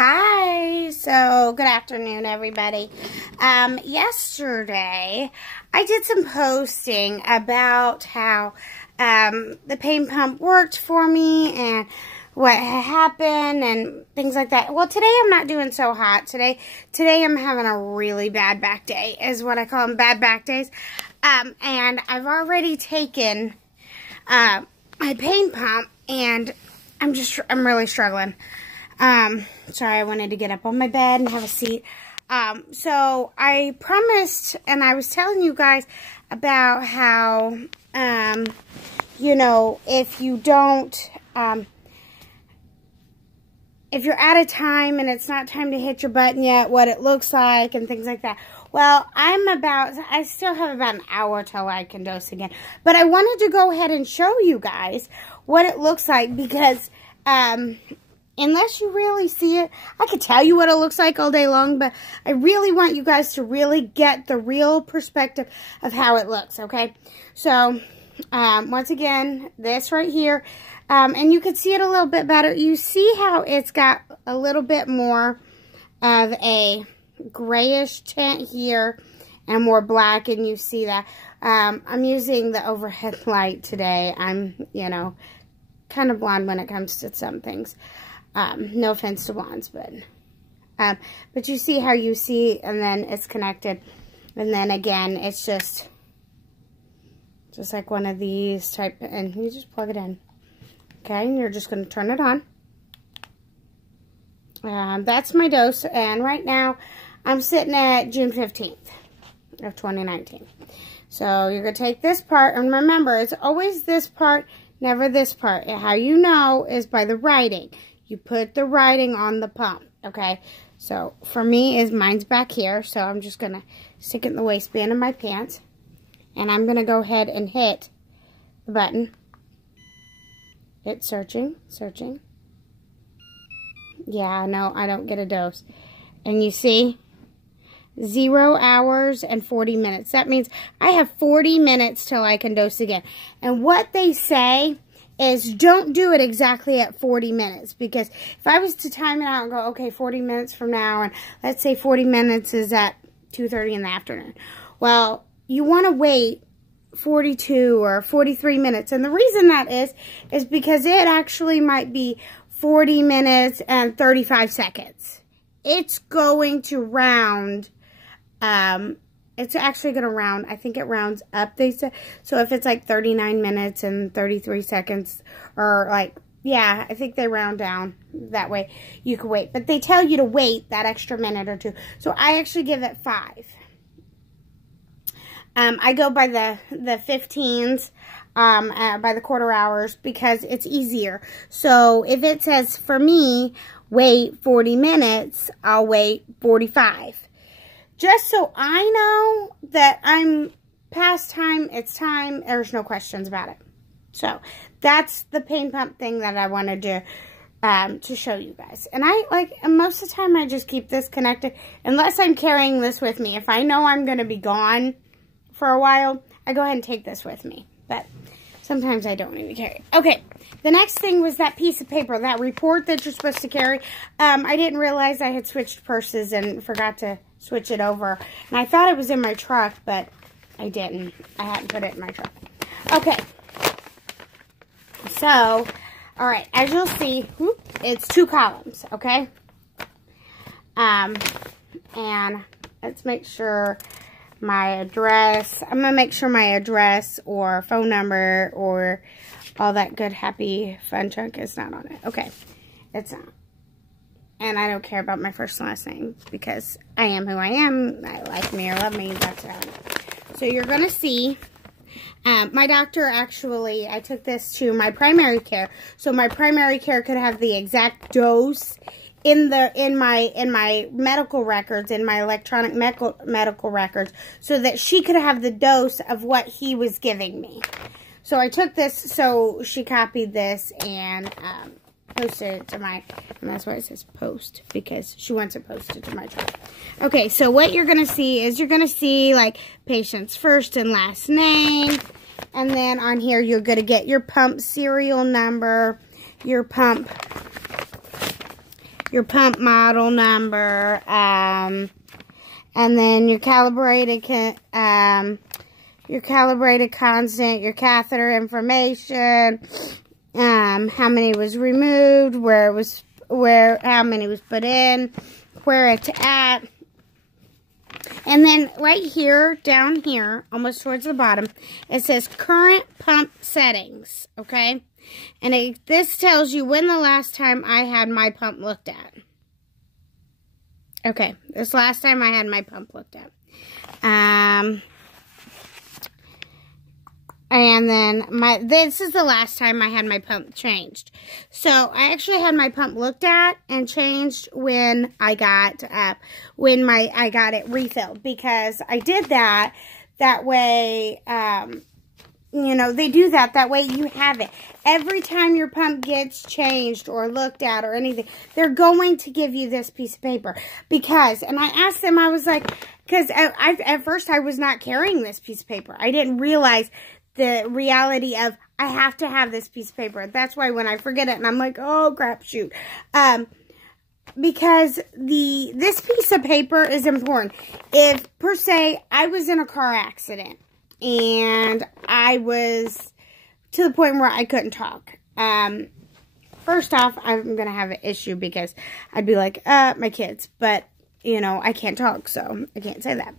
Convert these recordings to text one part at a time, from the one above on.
Hi, so good afternoon, everybody. Yesterday, I did some posting about how the pain pump worked for me and what happened and things like that. Well, today I'm not doing so hot. Today I'm having a really bad back day, is what I call them, bad back days. And I've already taken my pain pump, and I'm really struggling. Sorry, I wanted to get up on my bed and have a seat. So I promised, and I was telling you guys about how, you know, if you don't, if you're out of time and it's not time to hit your button yet, what it looks like and things like that. Well, I still have about an hour till I can dose again. But I wanted to go ahead and show you guys what it looks like because, unless you really see it, I could tell you what it looks like all day long, but I really want you guys to really get the real perspective of how it looks, okay? So, once again, this right here, and you can see it a little bit better. You see how it's got a little bit more of a grayish tint here and more black, and you see that. I'm using the overhead light today. I'm, you know, kind of blind when it comes to some things. No offense to blondes, but you see how you see, and then it's connected, and then again, it's just like one of these type, and you just plug it in, okay, and you're just going to turn it on. That's my dose, and right now, I'm sitting at June 15th of 2019, so you're going to take this part, and remember, it's always this part, never this part. How you know is by the writing. You put the writing on the pump, okay? So, for me, mine's back here, so I'm just going to stick it in the waistband of my pants. And I'm going to go ahead and hit the button. It's searching. Yeah, no, I don't get a dose. And you see, 0 hours and 40 minutes. That means I have 40 minutes till I can dose again. And what they say is don't do it exactly at 40 minutes, because if I was to time it out and go, okay, 40 minutes from now, and let's say 40 minutes is at 2:30 in the afternoon. Well, you want to wait 42 or 43 minutes, and the reason that is because it actually might be 40 minutes and 35 seconds. It's going to round, it's actually going to round, I think it rounds up, they said. So if it's like 39 minutes and 33 seconds, or like, yeah, I think they round down that way. You can wait. But they tell you to wait that extra minute or two. So I actually give it 5. I go by the 15s, by the quarter hours, because it's easier. So if it says, for me, wait 40 minutes, I'll wait 45. Just so I know that I'm past time, it's time, there's no questions about it. So, that's the pain pump thing that I wanted to show you guys. And most of the time I just keep this connected, unless I'm carrying this with me. If I know I'm going to be gone for a while, I go ahead and take this with me. But sometimes I don't even carry it. Okay, the next thing was that piece of paper, that report that you're supposed to carry. I didn't realize I had switched purses and forgot to switch it over. And I thought it was in my truck, but I didn't. I hadn't put it in my truck. Okay. So, alright, as you'll see, it's 2 columns, okay? And let's make sure my address, I'm going to make sure my address or phone number or all that good, happy, fun junk is not on it. Okay, it's not. And I don't care about my first and last name, because I am who I am. I like me or love me. That's how I am. So you're going to see, my doctor actually, I took this to my primary care. So my primary care could have the exact dose in my medical records, in my electronic medical records, so that she could have the dose of what he was giving me. So I took this, so she copied this and, posted it to my, and that's why it says post, because she wants it posted to my truck. Okay, so what you're going to see is you're going to see, like, patient's first and last name, and then on here you're going to get your pump serial number, your pump your pump model number, and then your calibrated constant, your catheter information, how many was removed, how many was put in, where it's at. And then right here, down here, almost towards the bottom, it says current pump settings, okay? And this tells you when the last time I had my pump looked at. Okay, this last time I had my pump looked at. And then this is the last time I had my pump changed. So I actually had my pump looked at and changed when I got I got it refilled, because I did that. That way, you know, they do that. That way you have it. Every time your pump gets changed or looked at or anything, they're going to give you this piece of paper. Because, and I asked them, I was like, because at first I was not carrying this piece of paper. I didn't realize the reality of I have to have this piece of paper. That's why when I forget it and I'm like, oh crap, shoot. Because this piece of paper is important. If, per se, I was in a car accident and I was to the point where I couldn't talk. First off, I'm going to have an issue because I'd be like, my kids. But, you know, I can't talk, so I can't say that.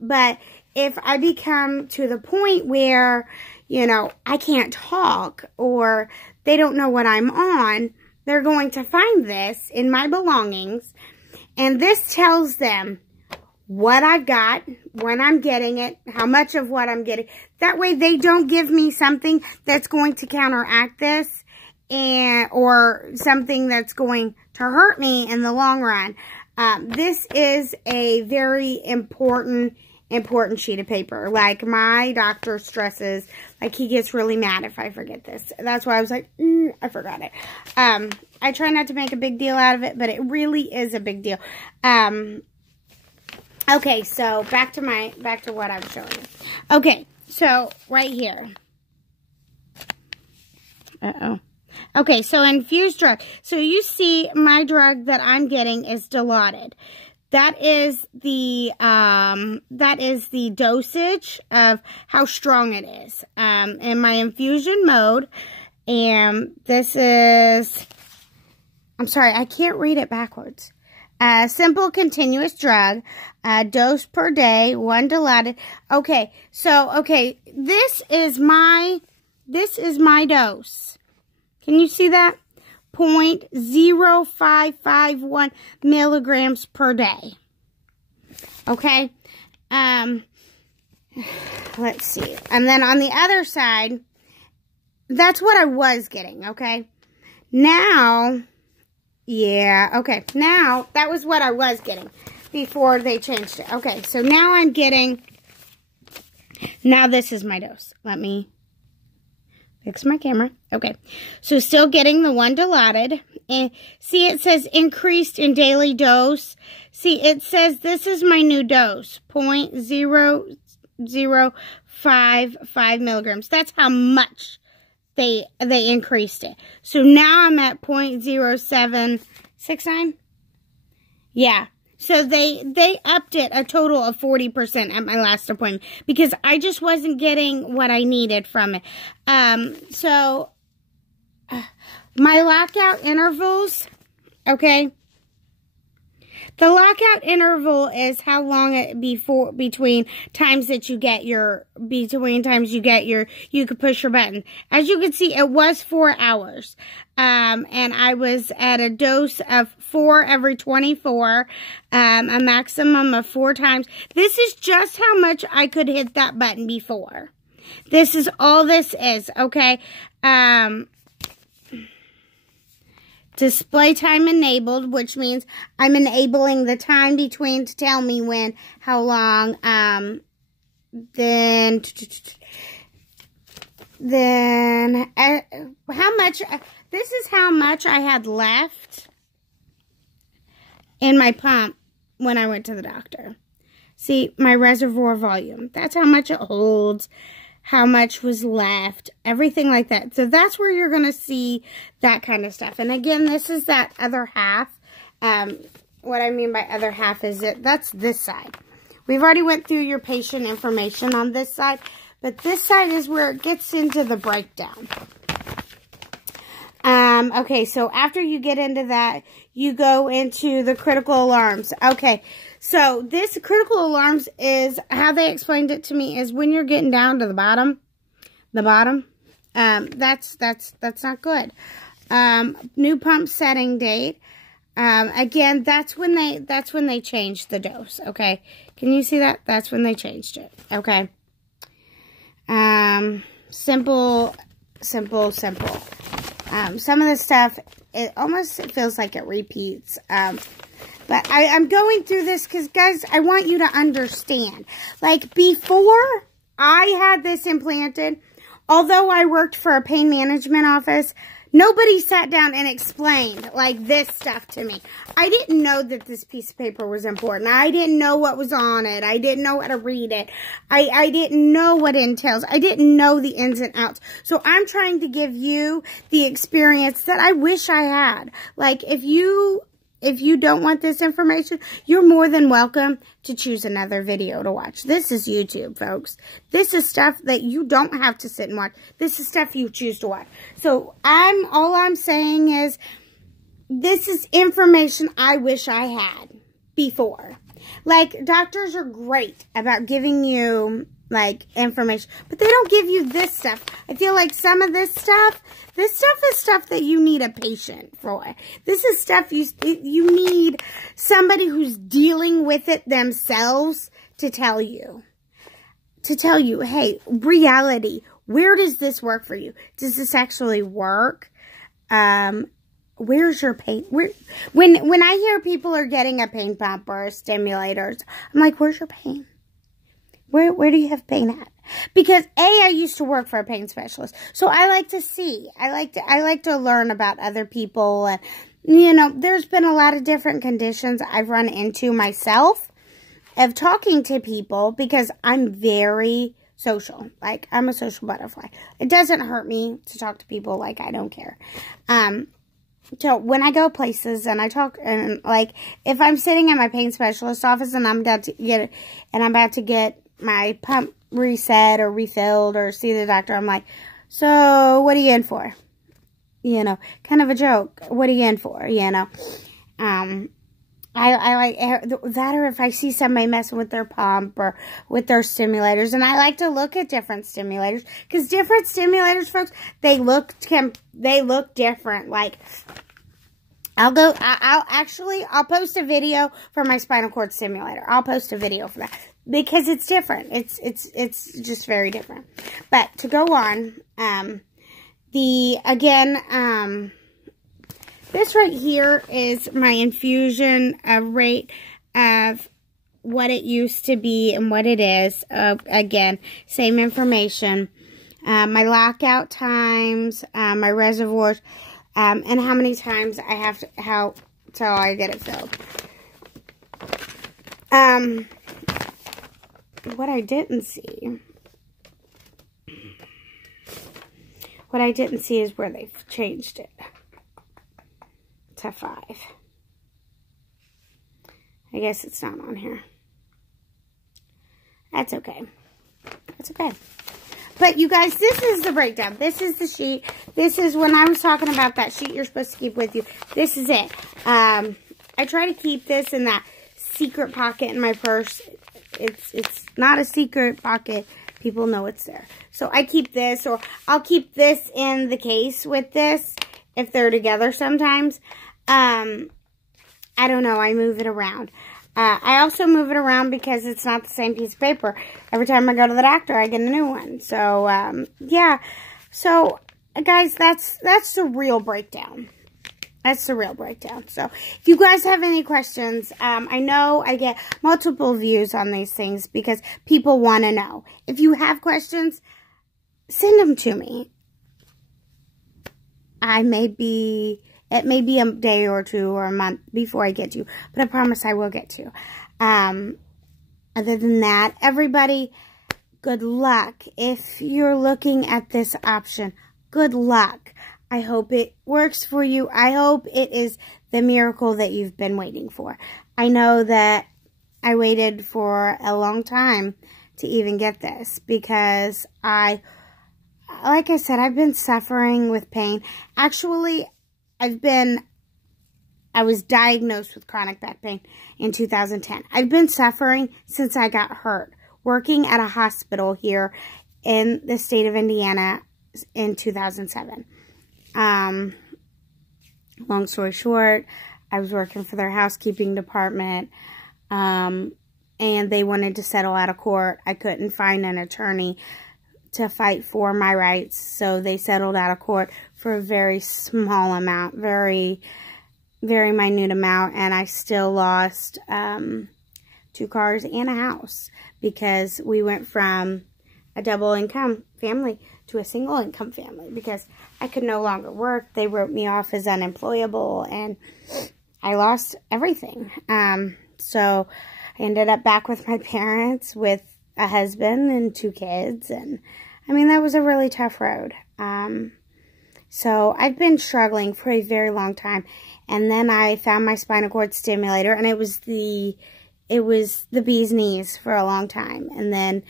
But if I become to the point where, you know, I can't talk or they don't know what I'm on, they're going to find this in my belongings. And this tells them what I've got, when I'm getting it, how much of what I'm getting. That way they don't give me something that's going to counteract this or something that's going to hurt me in the long run. This is a very important sheet of paper. Like, my doctor stresses, like, he gets really mad if I forget this. That's why I was like, I forgot it. I try not to make a big deal out of it, but it really is a big deal. Okay, so back to what I was showing you. Okay, so right here. Okay, so infused drug. So you see my drug that I'm getting is Dilaudid. That is the dosage of how strong it is. In my infusion mode, and this is, I'm sorry, I can't read it backwards. Simple continuous drug, dose per day, 1 Dilaudid. Okay, so, okay, this is my dose. Can you see that? 0.0551 milligrams per day. Okay? Let's see. And then on the other side, that's what I was getting, okay? Now, yeah, okay. Now, that was what I was getting before they changed it. Okay, so now I'm getting, now this is my dose. Let me fix my camera. Okay, so still getting the 1 Dilaudid. And see, it says increased in daily dose. See, it says this is my new dose, 0.0055 milligrams. That's how much they increased it. So now I'm at 0.0769. Yeah. So they upped it a total of 40% at my last appointment because I just wasn't getting what I needed from it. So my lockout intervals, okay. The lockout interval is how long between times you could push your button. As you can see, it was 4 hours. And I was at a dose of 4 every 24, a maximum of 4 times. This is just how much I could hit that button before. This is all this is, okay? Display time enabled, which means I'm enabling the time between to tell me when, how long, then how much, this is how much I had left in my pump when I went to the doctor. See, my reservoir volume, that's how much it holds. how much was left, everything like that. So that's where you're going to see that kind of stuff. And again, this is that other half. What I mean by other half is that's this side. We've already went through your patient information on this side, but this side is where it gets into the breakdown. Okay, so after you get into that, you go into the critical alarms. Okay, so this critical alarms is, how they explained it to me is when you're getting down to the bottom, that's not good. New pump setting date. Again, that's when they changed the dose. Okay, can you see that? That's when they changed it. Okay. Simple. Some of the stuff, it almost feels like it repeats. But I'm going through this because, guys, I want you to understand. Like, before I had this implanted, although I worked for a pain management office, nobody sat down and explained, like, this stuff to me. I didn't know that this piece of paper was important. I didn't know what was on it. I didn't know how to read it. I didn't know what it entails. I didn't know the ins and outs. So I'm trying to give you the experience that I wish I had. Like, if you don't want this information, you're more than welcome to choose another video to watch. This is YouTube, folks. This is stuff that you don't have to sit and watch. This is stuff you choose to watch. So all I'm saying is, this is information I wish I had before. Like, doctors are great about giving you, like, information, but they don't give you this stuff. I feel like some of this stuff is stuff that you need a patient for. This is stuff you need somebody who's dealing with it themselves to tell you. Hey, reality, where does this work for you? Does this actually work? Where's your pain? When I hear people are getting a pain pump or a stimulator, I'm like, where's your pain? Where do you have pain at? Because I used to work for a pain specialist, so I like to see. I like to learn about other people, and you know, there's been a lot of different conditions I've run into myself of talking to people because I'm very social. Like, I'm a social butterfly. It doesn't hurt me to talk to people. Like, I don't care. So when I go places and I talk, and like, if I'm sitting at my pain specialist office and I'm about to get my pump reset or refilled or see the doctor, I'm like, so what are you in for? You know, kind of a joke. What are you in for? You know, I like that, or if I see somebody messing with their pump or with their stimulators, and I like to look at different stimulators, because different stimulators, folks, they look different. Like, I'll post a video for my spinal cord stimulator. I'll post a video for that because it's different. It's just very different. But to go on, this right here is my infusion rate of what it used to be and what it is. Again, same information. My lockout times, my reservoirs, and how many times I have to, till I get it filled. What I didn't see is where they've changed it to 5. I guess it's not on here. That's okay. That's okay. But you guys, this is the breakdown. This is the sheet. This is when I was talking about that sheet you're supposed to keep with you. This is it. I try to keep this in that secret pocket in my purse. It's not a secret pocket. People know it's there. So I keep this, or I'll keep this in the case with this if they're together sometimes. I don't know. I move it around. I also move it around because it's not the same piece of paper. Every time I go to the doctor, I get a new one. So, yeah. So, guys, that's the real breakdown. That's the real breakdown. So, if you guys have any questions, I know I get multiple views on these things because people want to know. If you have questions, send them to me. It may be a day or two or a month before I get to you, but I promise I will get to you. Other than that, everybody, good luck. If you're looking at this option, good luck. I hope it works for you. I hope it is the miracle that you've been waiting for. I know that I waited for a long time to even get this because like I said, I've been suffering with pain. Actually, I was diagnosed with chronic back pain in 2010. I've been suffering since I got hurt, working at a hospital here in the state of Indiana in 2007. Long story short, I was working for their housekeeping department, and they wanted to settle out of court. I couldn't find an attorney to fight for my rights, so they settled out of court for a very small amount, very, very minute amount, and I still lost 2 cars and a house because we went from a double income family to a single income family because I could no longer work. They wrote me off as unemployable and I lost everything. So I ended up back with my parents with a husband and 2 kids, and I mean, that was a really tough road. So I've been struggling for a very long time, and then I found my spinal cord stimulator, and it was the bee's knees for a long time. And then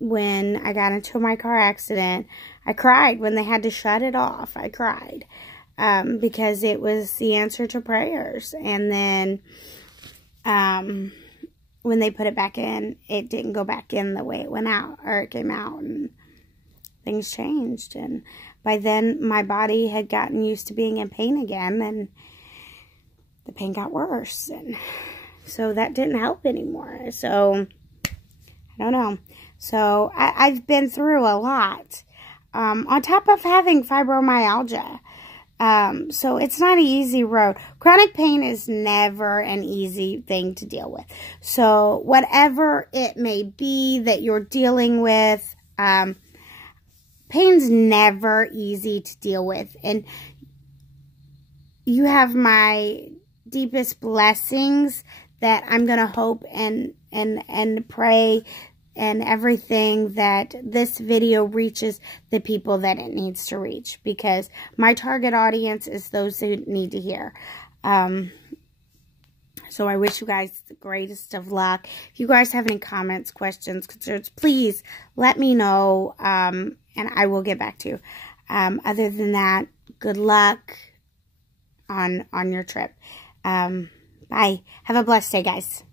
when I got into my car accident, I cried when they had to shut it off. I cried because it was the answer to prayers. And then when they put it back in, it didn't go back in the way it went out, or it came out, and things changed. And by then, my body had gotten used to being in pain again, and the pain got worse. And so that didn't help anymore. So, I don't know. So, I've been through a lot. On top of having fibromyalgia. So, it's not an easy road. Chronic pain is never an easy thing to deal with. So, whatever it may be that you're dealing with, pain's never easy to deal with. And you have my deepest blessings that I'm going to hope and pray and everything that this video reaches the people that it needs to reach, because my target audience is those who need to hear. So I wish you guys the greatest of luck. If you guys have any comments, questions, concerns, please let me know, and I will get back to you. Other than that, good luck on your trip. Bye. Have a blessed day, guys.